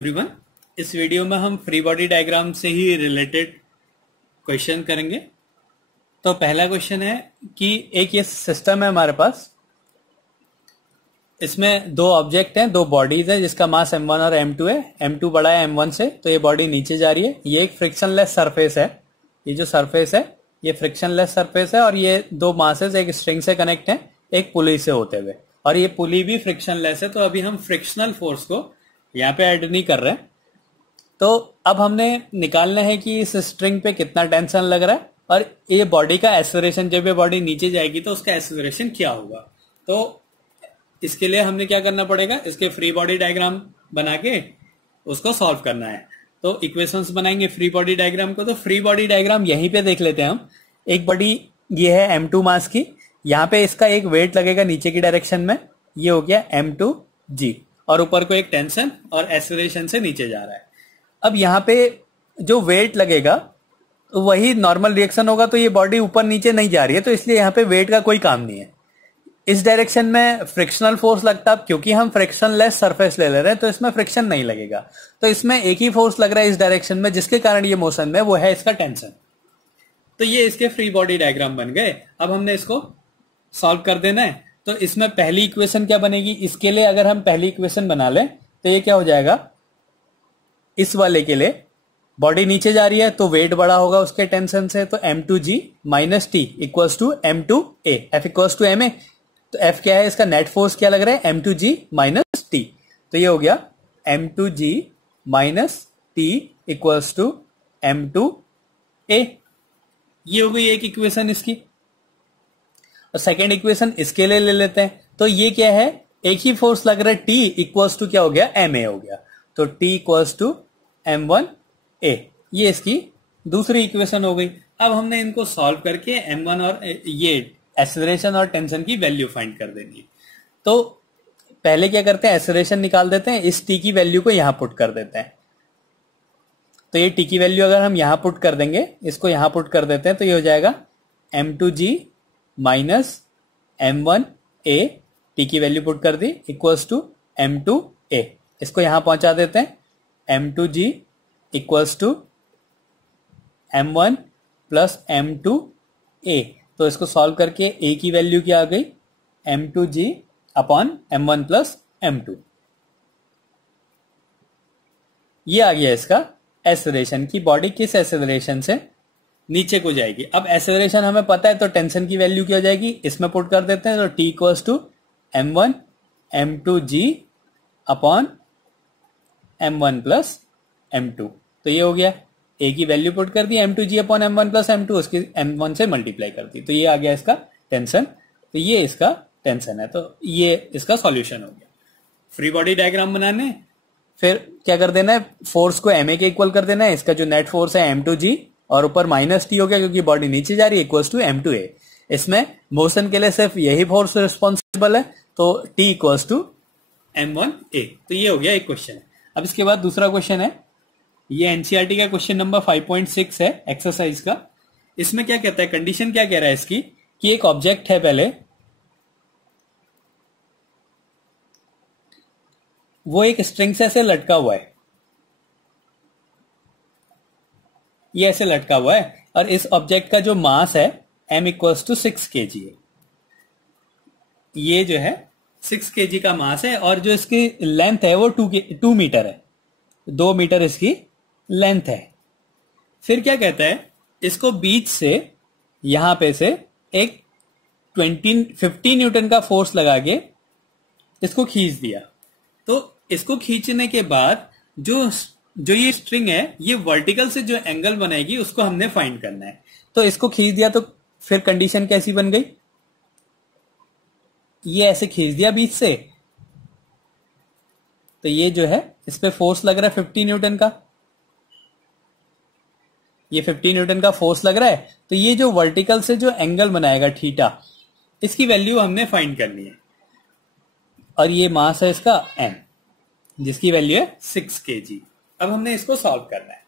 Everyone, इस video में हम फ्री बॉडी डायग्राम से ही रिलेटेड क्वेश्चन करेंगे। तो पहला क्वेश्चन है कि एक ये सिस्टम है हमारे पास, इसमें दो ऑब्जेक्ट हैं, दो बॉडीज है जिसका मास m1 और m2 है। m2 बड़ा है m1 से, तो ये बॉडी नीचे जा रही है। ये एक फ्रिक्शनलेस सरफेस है, ये जो सरफेस है ये फ्रिक्शनलेस सरफेस है और ये दो मासेस एक स्ट्रिंग से कनेक्ट है एक पुली से होते हुए, और ये पुली भी फ्रिक्शनलेस है। तो अभी हम फ्रिक्शनल फोर्स को यहाँ पे ऐड नहीं कर रहे हैं। तो अब हमने निकालना है कि इस स्ट्रिंग पे कितना टेंशन लग रहा है और ये बॉडी का एक्सेलरेशन, जब ये बॉडी नीचे जाएगी तो उसका एक्सेलरेशन क्या होगा। तो इसके लिए हमने क्या करना पड़ेगा, इसके फ्री बॉडी डायग्राम बना के उसको सॉल्व करना है। तो इक्वेशंस बनाएंगे फ्री बॉडी डायग्राम को। तो फ्री बॉडी डायग्राम यहीं पे देख लेते हैं हम। एक बॉडी ये है m2 मास की, यहाँ पे इसका एक वेट लगेगा नीचे की डायरेक्शन में, ये हो गया m2g, और ऊपर को एक टेंशन और एक्सेलरेशन से नीचे जा रहा है। अब यहाँ पे जो वेट लगेगा वही नॉर्मल रिएक्शन होगा, तो ये बॉडी ऊपर नीचे नहीं जा रही है, तो इसलिए यहाँ पे वेट का कोई काम नहीं है। इस डायरेक्शन में फ्रिक्शनल फोर्स लगता, क्योंकि हम फ्रिक्शनलेस सरफेस ले रहे हैं तो इसमें फ्रिक्शन नहीं लगेगा, तो इसमें एक ही फोर्स लग रहा है इस डायरेक्शन में जिसके कारण ये मोशन में, वो है इसका टेंशन। तो ये इसके फ्री बॉडी डायग्राम बन गए। अब हमने इसको सॉल्व कर देना है। तो इसमें पहली इक्वेशन क्या बनेगी, इसके लिए अगर हम पहली इक्वेशन बना लें तो ये क्या हो जाएगा, इस वाले के लिए बॉडी नीचे जा रही है तो वेट बड़ा होगा उसके टेंशन से, तो m2g minus T equals to m2a, F equals to ma। तो F क्या है, इसका नेट फोर्स क्या लग रहा है, m2g माइनस टी। तो ये हो गया m2g minus T equals to m2a। ये हो गई एक इक्वेशन इसकी। और सेकेंड इक्वेशन इसके लिए ले लेते हैं। तो ये क्या है, एक ही फोर्स लग रहा है, T इक्वल्स टू क्या हो गया, ma हो गया। तो T इक्वल्स टू m1a, ये इसकी दूसरी इक्वेशन हो गई। अब हमने इनको सॉल्व करके m1 और ये एक्सेलरेशन और टेंशन की वैल्यू फाइंड कर देनी है। तो पहले क्या करते हैं, एक्सेलरेशन निकाल देते हैं, इस T की वैल्यू को यहां पुट कर देते हैं। तो ये T की वैल्यू अगर हम यहां पुट कर देंगे, इसको यहां पुट कर देते हैं, तो ये हो जाएगा m2g माइनस m1a, T की वैल्यू पुट कर दी, इक्वल्स टू m2a। इसको यहां पहुंचा देते हैं, m2g equals to m1 plus m2a। तो इसको सॉल्व करके a की वैल्यू क्या आ गई, m2g upon m1 plus m2। ये आ गया इसका एक्सेलरेशन की बॉडी किस एक्सेलरेशन से नीचे को जाएगी। अब एक्सेलरेशन हमें पता है, तो टेंशन की वैल्यू क्या हो जाएगी, इसमें पुट कर देते हैं। तो T equals to m1 m2g upon m1 plus m2। तो ये हो गया, a की वैल्यू पुट कर दी, m2g upon m1 plus m2, उसकी m1 से मल्टीप्लाई कर दी। तो ये आ गया इसका टेंशन। तो ये इसका टेंशन है। तो ये इसका सॉल्यूशन हो गया। फ्री बॉडी डायग्राम बनाने फिर क्या कर देना है, फोर्स को ma के इक्वल कर देना है। इसका जो नेट फोर्स है m2g और ऊपर माइनस टी हो गया क्योंकि बॉडी नीचे जा रही है, इक्वल्स टू m2a। इसमें मोशन के लिए सिर्फ यही फोर्स रिस्पॉन्सिबल है, तो t इक्वल्स टू m1a। तो ये हो गया एक क्वेश्चन। अब इसके बाद दूसरा क्वेश्चन है, ये एनसीईआरटी का क्वेश्चन नंबर 5.6 है एक्सरसाइज का। इसमें क्या कहता है, कंडीशन क्या कह रहा है इसकी, कि एक ऑब्जेक्ट है, पहले वो एक स्ट्रिंग से ऐसे लटका हुआ है, ये ऐसे लटका हुआ है, और इस ऑब्जेक्ट का जो मास है m इक्वल्स टू 6 kg है। ये जो है 6 kg का मास है, और जो इसकी लेंथ है वो 2 मीटर है, 2 मीटर इसकी लेंथ है। फिर क्या कहता है, इसको बीच से यहां पे से एक 50 न्यूटन का फोर्स लगा के इसको खींच दिया। तो इसको खींचने के बाद जो ये स्ट्रिंग है, ये वर्टिकल से जो एंगल बनाएगी उसको हमने फाइंड करना है। तो इसको खींच दिया, तो फिर कंडीशन कैसी बन गई, ये ऐसे खींच दिया बीच से, तो ये जो है इस पे फोर्स लग रहा है 50 न्यूटन का, ये 50 न्यूटन का फोर्स लग रहा है। तो ये जो वर्टिकल से जो एंगल बनाएगा थीटा, इसकी वैल्यू हमने फाइंड करनी है। और ये मास है इसका m, जिसकी वैल्यू है 6 kg। अब हमने इसको सॉल्व करना है।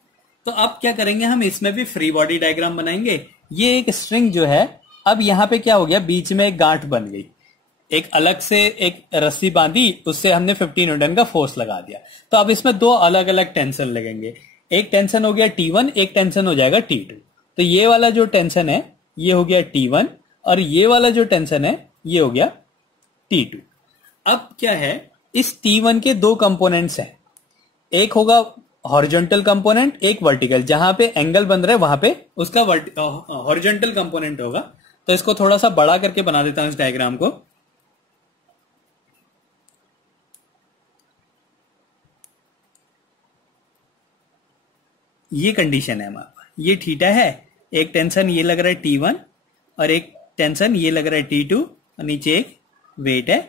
तो अब क्या करेंगे, हम इसमें भी फ्री बॉडी डायग्राम बनाएंगे। ये एक स्ट्रिंग जो है, अब यहां पे क्या हो गया, बीच में एक गांठ बन गई। एक अलग से एक रस्सी बांधी, उससे हमने 50 न्यूटन का फोर्स लगा दिया। तो अब इसमें दो अलग अलग टेंशन लगेंगे, एक टेंशन हो गया T1, एक टेंशन हो जाएगा T2। तो ये वाला जो टेंशन है ये हो गया T1 और ये वाला जो टेंशन है ये हो गया T2। अब क्या है, इस T1 के दो कंपोनेंट्स हैं, एक होगा हॉरिजॉन्टल कंपोनेंट, एक वर्टिकल। जहां पे एंगल बन रहा है वहां पे उसका हॉरिजॉन्टल कंपोनेंट होगा। तो इसको थोड़ा सा बड़ा करके बना देता हूं इस डायग्राम को। ये कंडीशन है हमारा, ये थीटा है, एक टेंशन ये लग रहा है T1 और एक टेंशन ये लग रहा है T2 और नीचे एक वेट है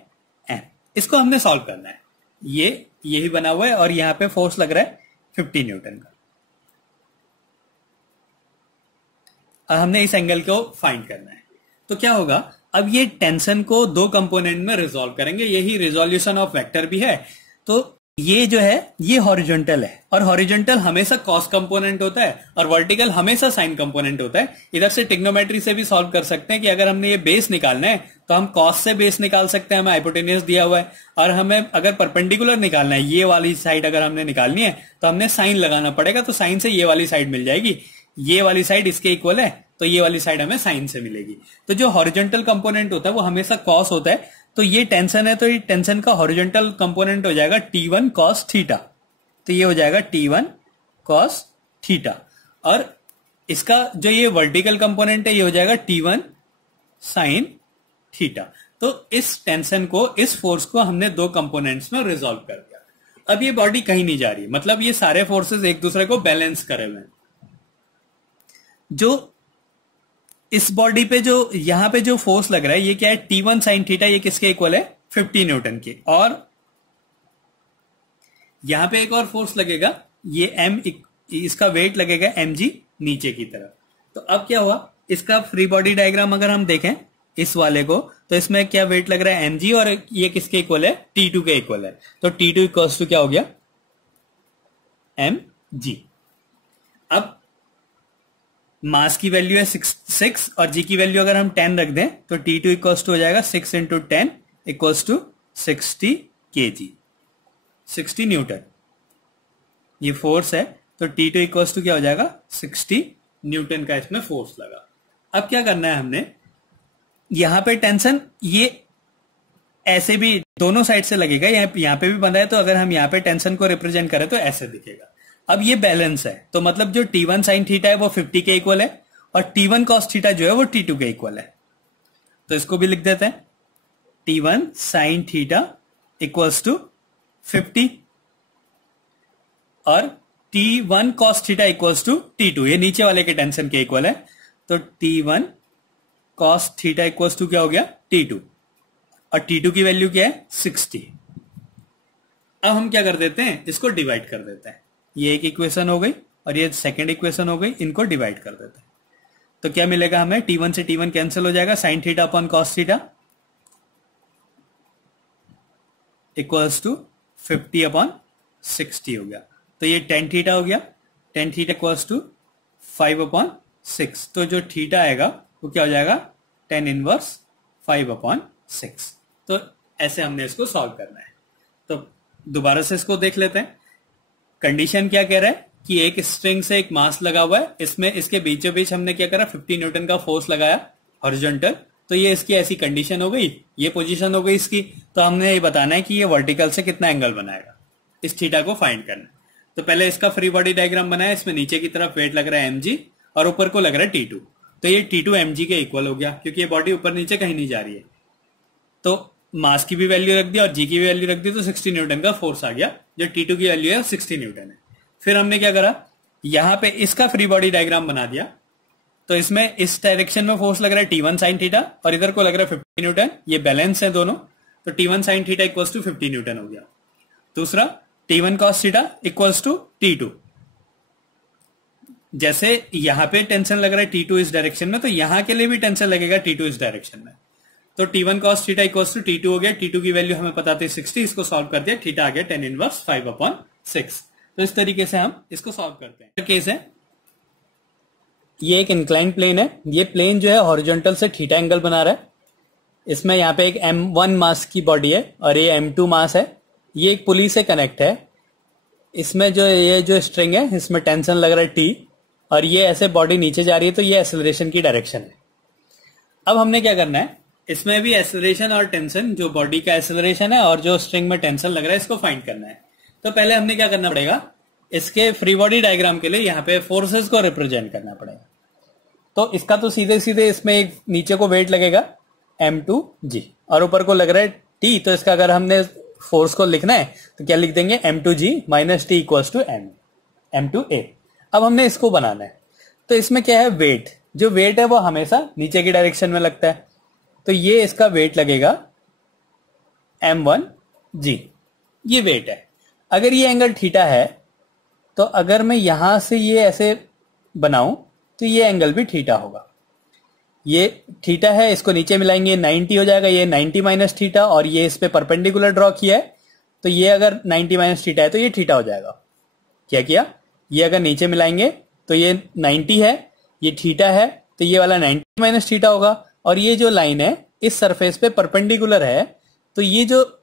M। इसको हमने सॉल्व करना है। ये यही बना हुआ है और यहां पे फोर्स लग रहा है 50 न्यूटन का। अब हमने इस एंगल को फाइंड करना है। तो क्या होगा, अब ये टेंशन को दो कंपोनेंट में रिजॉल्व करेंगे, यही रिजोल्यूशन ऑफ वेक्टर भी है। तो ये जो है ये हॉरिजॉन्टल है और हॉरिजॉन्टल हमेशा कॉस कंपोनेंट होता है और वर्टिकल हमेशा साइन कंपोनेंट होता है। इधर से ट्रिग्नोमेट्री से भी सॉल्व कर सकते हैं कि अगर हमने ये बेस निकालना है तो हम कॉस से बेस निकाल सकते हैं, हमें हाइपोटेन्यूस दिया हुआ है। और हमें अगर परपेंडिकुलर निकालना है, ये वाली साइड अगर हमने निकालनी है तो हमने साइन लगाना पड़ेगा। तो साइन से ये वाली साइड मिल जाएगी, ये वाली साइड इसके इक्वल है तो ये वाली साइड हमें साइन से मिलेगी। तो जो हॉरिजॉन्टल कंपोनेंट होता है वो हमेशा कॉस होता है। तो ये टेंशन है तो ये टेंशन का हॉरिजॉन्टल कंपोनेंट हो जाएगा T1 cos थीटा। तो ये हो जाएगा T1 cos थीटा और इसका जो ये वर्टिकल कंपोनेंट है ये हो जाएगा T1 sin थीटा। तो इस टेंशन को, इस फोर्स को हमने दो कंपोनेंट्स में रिजॉल्व कर दिया। अब ये बॉडी कहीं नहीं जा रही, मतलब ये सारे फोर्सेस एक दूसरे को बैलेंस करे हुए हैं। जो इस बॉडी पे जो यहां पे जो फोर्स लग रहा है ये क्या है, T1 sin थीटा, ये किसके इक्वल है 50 न्यूटन के। और यहां पे एक और फोर्स लगेगा, ये M, इसका वेट लगेगा mg नीचे की तरफ। तो अब क्या हुआ, इसका फ्री बॉडी डायग्राम अगर हम देखें इस वाले को, तो इसमें क्या वेट लग रहा है mg और ये किसके इक्वल है, T2 के इक्वल है। तो T2 इक्वल्स टू क्या हो गया mg। अब मास की वैल्यू है 6 और जी की वैल्यू अगर हम 10 रख दें तो T2 इक्वल्स टू हो जाएगा 6 into 10 equals to 60 kg, 60 newton ये फोर्स है। तो T2 इक्वल्स टू क्या हो जाएगा 60 न्यूटन का इसमें फोर्स लगा। अब क्या करना है हमने, यहां पे टेंशन ये ऐसे भी दोनों साइड से लगेगा, यहां पे भी बंधा है। तो अगर हम यहां पे टेंशन को रिप्रेजेंट करें तो ऐसे दिखेगा। अब ये बैलेंस है, तो मतलब जो T1 sin थीटा है वो 50 के इक्वल है और T1 cos थीटा जो है वो T2 के इक्वल है। तो इसको भी लिख देते हैं, T1 sin theta equals to 50 और T1 cos theta equals to T2, ये नीचे वाले के टेंशन के इक्वल है। तो T1 cos theta equals to क्या हो गया T2 और T2 की वैल्यू क्या है 60। अब हम क्या कर देते हैं, इसको डिवाइड कर देते हैं। ये एक इक्वेशन हो गई और ये सेकंड इक्वेशन हो गई, इनको डिवाइड कर देते हैं। तो क्या मिलेगा हमें, T1 से T1 कैंसिल हो जाएगा, sin theta upon cos theta equals to 50 upon 60 हो गया। तो ये tan थीटा हो गया, tan theta equals to 5 upon 6। तो जो थीटा आएगा वो क्या हो जाएगा tan इनवर्स 5 अपॉन 6। तो ऐसे हमने इसको सॉल्व करना है। तो दोबारा से इसको देख लेते हैं। कंडीशन क्या कह रहा है कि एक स्ट्रिंग से एक मास लगा हुआ है, इसमें इसके बीचों बीच हमने क्या करा 50 न्यूटन का फोर्स लगाया हॉरिजॉन्टल। तो ये इसकी ऐसी कंडीशन हो गई, ये पोजीशन हो गई इसकी। तो हमने ये बताना है कि ये वर्टिकल से कितना एंगल बनाएगा, इस थीटा को फाइंड करना है। तो पहले इसका फ्री बॉडी डायग्राम बनाया, इसमें नीचे की तरफ वेट लग रहा है mg और ऊपर को लग रहा है T2। तो ये T2 mg के इक्वल हो गया क्योंकि ये बॉडी ऊपर नीचे कहीं नहीं जा रही है। तो मास की भी वैल्यू रख दी और जी की भी वैल्यू रख दी, तो 60 न्यूटन का फोर्स आ गया। जो T2 की वैल्यू है 60 न्यूटन है। फिर हमने क्या करा, यहां पे इसका फ्री बॉडी डायग्राम बना दिया। तो इसमें इस डायरेक्शन में फोर्स लग रहा है T1 sin थीटा और इधर को लग रहा है 50 न्यूटन, ये बैलेंस है दोनों। तो T1 sin theta equals to 50 newton हो गया। दूसरा T1 cos theta equals to T2। जैसे यहां पे टेंशन लग रहा है T2 इस डायरेक्शन में, तो यहां के लिए भी टेंशन लगेगा T2 इस डायरेक्शन में। तो T1 cos theta equals to T2 हो गया। T2 की वैल्यू हमें पता थी 60, इसको सॉल्व कर दिया, थीटा आ गया tan इनवर्स 5 अपॉन 6। तो इस तरीके से हम इसको सॉल्व करते हैं। केस है, ये एक इंक्लाइन प्लेन है, ये प्लेन जो है हॉरिजॉन्टल से थीटा एंगल बना रहा है इसमें यहाँ पे एक M1 मास की बॉडी है और ये M2 मास है। ये एक पुली से कनेक्ट है। इसमें जो ये जो स्ट्रिंग है इसमें टेंशन लग रहा है T और ये ऐसे बॉडी नीचे जा रही है तो ये एक्सेलरेशन की डायरेक्शन है। अब हमने क्या करना है, इसमें भी एक्सेलरेशन और टेंशन, जो बॉडी का एक्सेलरेशन है और जो स्ट्रिंग में टेंशन लग रहा है, इसको फाइंड करना है। तो पहले हमने क्या करना पड़ेगा, इसके फ्री बॉडी डायग्राम के लिए यहाँ पे फोर्सेस को रिप्रेजेंट करना पड़ेगा। तो इसका तो सीधे सीधे इसमें एक नीचे को वेट लगेगा M2G और ऊपर को लग रहा है T, तो इसका अगर हमने फोर्स को लिखना है तो क्या लिख देंगे, M2G minus T equals to M2A। अब हमने इसको बनाना है, तो इसमें क्या है, वेट, जो वेट है वो हमेशा नीचे की डायरेक्शन में लगता है, तो ये इसका वेट लगेगा M1G, ये वेट है। अगर ये एंगल थीटा है तो अगर मैं यहां से ये ऐसे बनाऊं तो ये एंगल भी थीटा होगा। ये थीटा है, इसको नीचे मिलाएंगे 90 हो जाएगा, ये 90 माइनस थीटा, और ये इस पे परपेंडिकुलर ड्रॉ किया है तो ये अगर 90 माइनस थीटा है तो ये थीटा हो जाएगा। क्या किया, ये अगर नीचे मिलाएंगे तो ये 90 है, ये थीटा है, तो ये वाला 90 माइनस थीटा होगा, और ये जो लाइन है इस सरफेस पे परपेंडिकुलर है, तो ये जो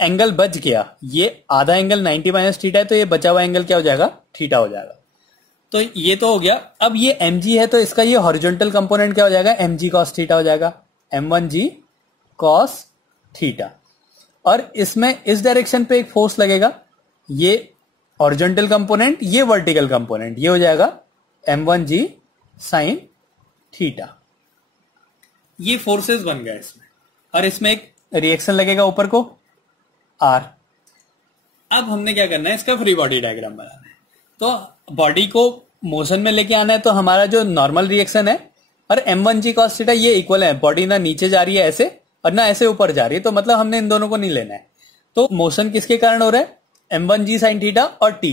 एंगल बच गया, ये आधा एंगल 90 माइनस थीटा है, तो ये बचा हुआ एंगल क्या हो जाएगा, थीटा हो जाएगा। तो ये तो हो गया। अब ये mg है तो इसका ये हॉरिजॉन्टल कंपोनेंट क्या हो जाएगा, mg cos थीटा हो जाएगा, m1g cos थीटा। और इसमें इस डायरेक्शन पे एक फोर्स लगेगा, ये हॉरिजॉन्टल कंपोनेंट, ये वर्टिकल कंपोनेंट, ये हो जाएगा m1g sin थीटा। ये फोर्सेस बन गया इसमें, और इसमें एक रिएक्शन लगेगा ऊपर को R। अब हमने क्या करना है, इसका फ्री बॉडी डायग्राम बनाना है। तो बॉडी को मोशन में लेके आना है, तो हमारा जो नॉर्मल रिएक्शन है और m1g cos थीटा ये इक्वल है, बॉडी ना नीचे जा रही है ऐसे और ना ऐसे ऊपर जा रही है, तो मतलब हमने इन दोनों को नहीं लेना है। तो मोशन किसके कारण हो रहा है, m1g sin थीटा और t,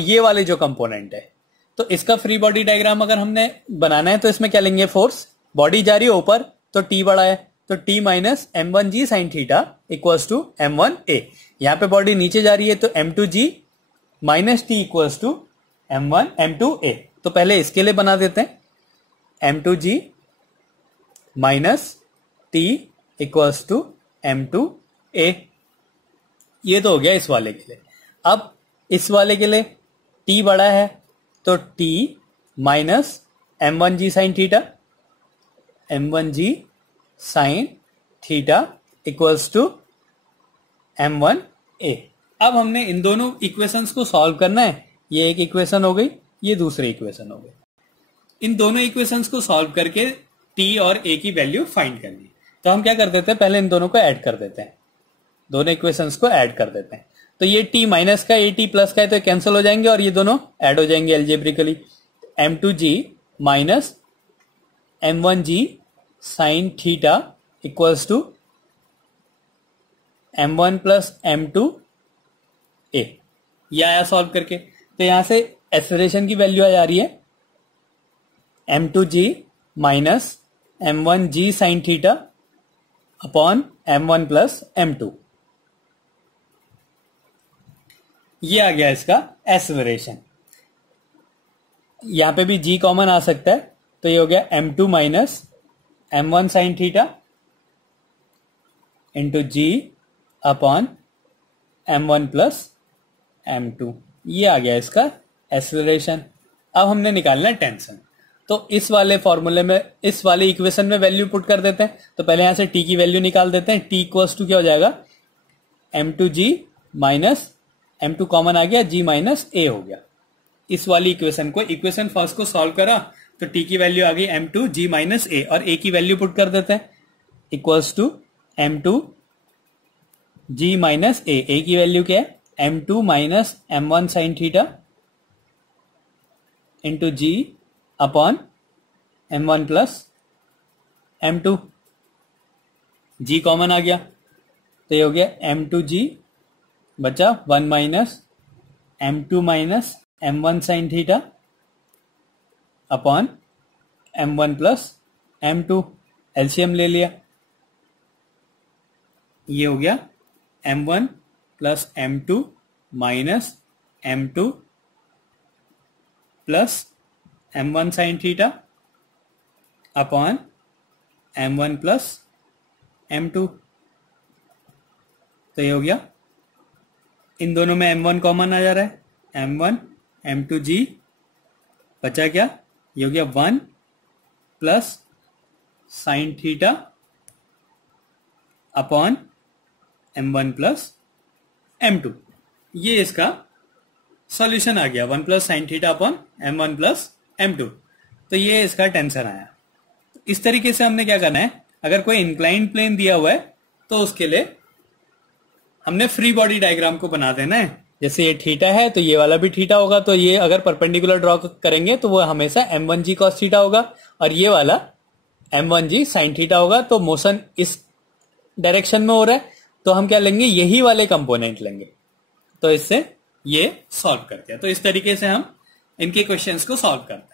ये वाले जो कंपोनेंट है। तो इसका फ्री बॉडी डायग्राम अगर हमने बनाना है तो इसमें क्या लेंगे, फोर्स, बॉडी जा रही है ऊपर तो t बड़ा है, तो t minus m1g sin theta equals to m1a। यहां पे बॉडी नीचे जा रही है तो m2g minus t equals to m2a। तो पहले इसके लिए बना देते हैं, m2g minus t equals to m2a। ये तो हो गया इस वाले के लिए। अब इस वाले के लिए t बड़ा है तो t minus m1g sin theta, m1g sin theta equals to m1a। अब हमने इन दोनों इक्वेशंस को सॉल्व करना है। ये एक इक्वेशन हो गई, ये दूसरी इक्वेशन हो गई। इन दोनों इक्वेशंस को सॉल्व करके t और a की वैल्यू फाइंड करनी है। तो हम क्या कर देते हैं, पहले इन दोनों को ऐड कर देते हैं, दोनों इक्वेशंस को ऐड कर देते हैं। तो ये t माइनस का, ये t प्लस का है, तो कैंसिल हो जाएंगे और ये दोनों ऐड हो जाएंगे algebraically. m2g minus m1g sin theta equals to m1 plus m2a। ये आया सॉल्व करके। तो यहां से एक्सेलरेशन की वैल्यू आ जा रही है m2g minus m1g sin theta upon m1 plus m2। ये आ गया इसका एक्सेलरेशन। यहां पे भी g कॉमन आ सकता है, तो ये हो गया m2 minus m1 sin theta into g upon m1 plus m2। ये आ गया इसका एक्सेलरेशन। अब हमने निकालना है टेंशन। तो इस वाले फॉर्मूले में, इस वाले इक्वेशन में वैल्यू पुट कर देते हैं। तो पहले यहां से t की वैल्यू निकाल देते हैं। t इक्वल्स टू क्या हो जाएगा, m2g माइनस m2 कॉमन आ गया, g माइनस a हो गया। इस वाली इक्वेशन को, इक्वेशन फर्स्ट को सॉल्व करा तो t की वैल्यू आ गई m2g माइनस a, और a की वैल्यू पुट कर देते हैं equals to m2g minus a की वैल्यू क्या है, m2 minus m1 sin theta into g upon m1 plus m2। g common आ गया तो ये हो गया m2g बचा 1 minus m2 minus m1 sin theta upon m1 plus m2। LCM ले लिया, ये हो गया m1 plus m2 minus m2 plus m1 sin theta upon m1 plus m2, तो ये हो गया। इन दोनों में m1 कॉमन आ जा रहा है, m1 m2g, बचा क्या, ये हो गया 1 plus sine theta upon m1 plus m2। ये इसका सॉल्यूशन आ गया, 1 plus sine theta upon m1 plus m2। तो ये इसका टेंसर आया। इस तरीके से हमने क्या करना है, अगर कोई इंक्लाइंड प्लेन दिया हुआ है तो उसके लिए हमने फ्री बॉडी डायग्राम को बना देना है। जैसे ये थीटा है तो ये वाला भी थीटा होगा, तो ये अगर परपेंडिकुलर ड्रॉ करेंगे तो वो हमेशा m1g cos थीटा होगा, और ये वाला m1g sin थीटा होगा। तो मोशन इस डायरेक्शन में हो रहा है, तो हम क्या लेंगे, यही वाले कंपोनेंट लेंगे। तो इससे ये सॉल्व करते हैं। तो इस तरीके से हम इनके क्वेश्चंस को सॉल्व करते हैं।